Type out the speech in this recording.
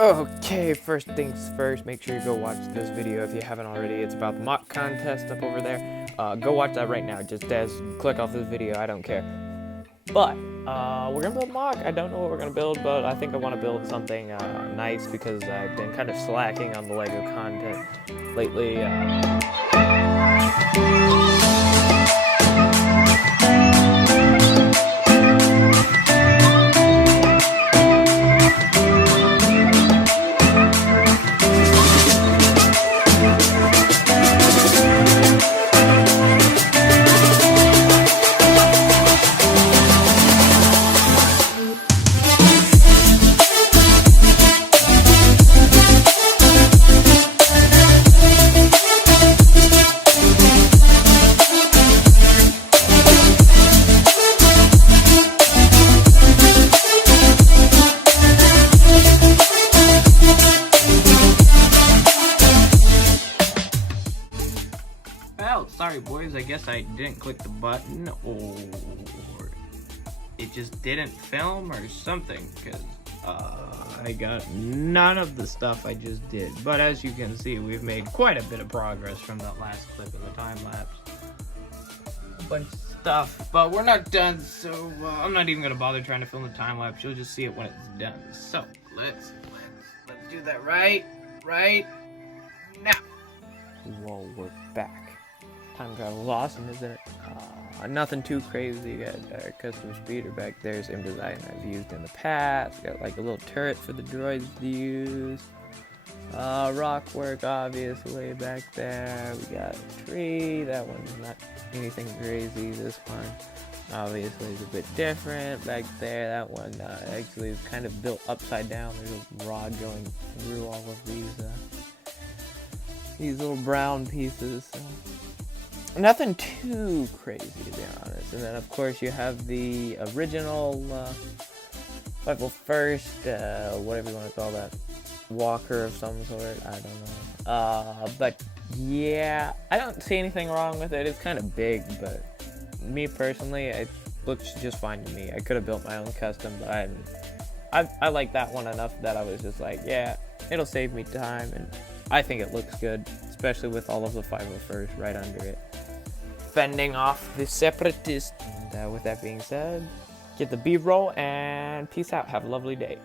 Okay, first things first, make sure you go watch this video if you haven't already. It's about the mock contest up over there. Go watch that right now, just as click off this video, I don't care. But, we're gonna build mock. I don't know what we're gonna build, but I think I want to build something nice because I've been kind of slacking on the LEGO content lately. Well, sorry boys, I guess I didn't click the button, or it just didn't film or something, because I got none of the stuff I just did. But as you can see, we've made quite a bit of progress from that last clip in the time-lapse. A bunch of stuff, but we're not done, so I'm not even going to bother trying to film the time-lapse. You'll just see it when it's done. So, let's do that right now. Whoa, we're back. Time travel's awesome, isn't it? Nothing too crazy. You got a custom speeder back there, same design I've used in the past. Got like a little turret for the droids to use. Rock work obviously back there. We got a tree. That one's not anything crazy. This one obviously is a bit different back there. That one actually is kind of built upside down. There's a rod going through all of these little brown pieces. So. Nothing too crazy, to be honest. And then, of course, you have the original April 1st, whatever you want to call that, walker of some sort. I don't know. But yeah, I don't see anything wrong with it. It's kind of big, but me personally, it looks just fine to me. I could have built my own custom, but I like that one enough that I was just like, yeah, it'll save me time, and I think it looks good, especially with all of the 501st right under it, fending off the separatists. And with that being said, get the B-roll and peace out. Have a lovely day.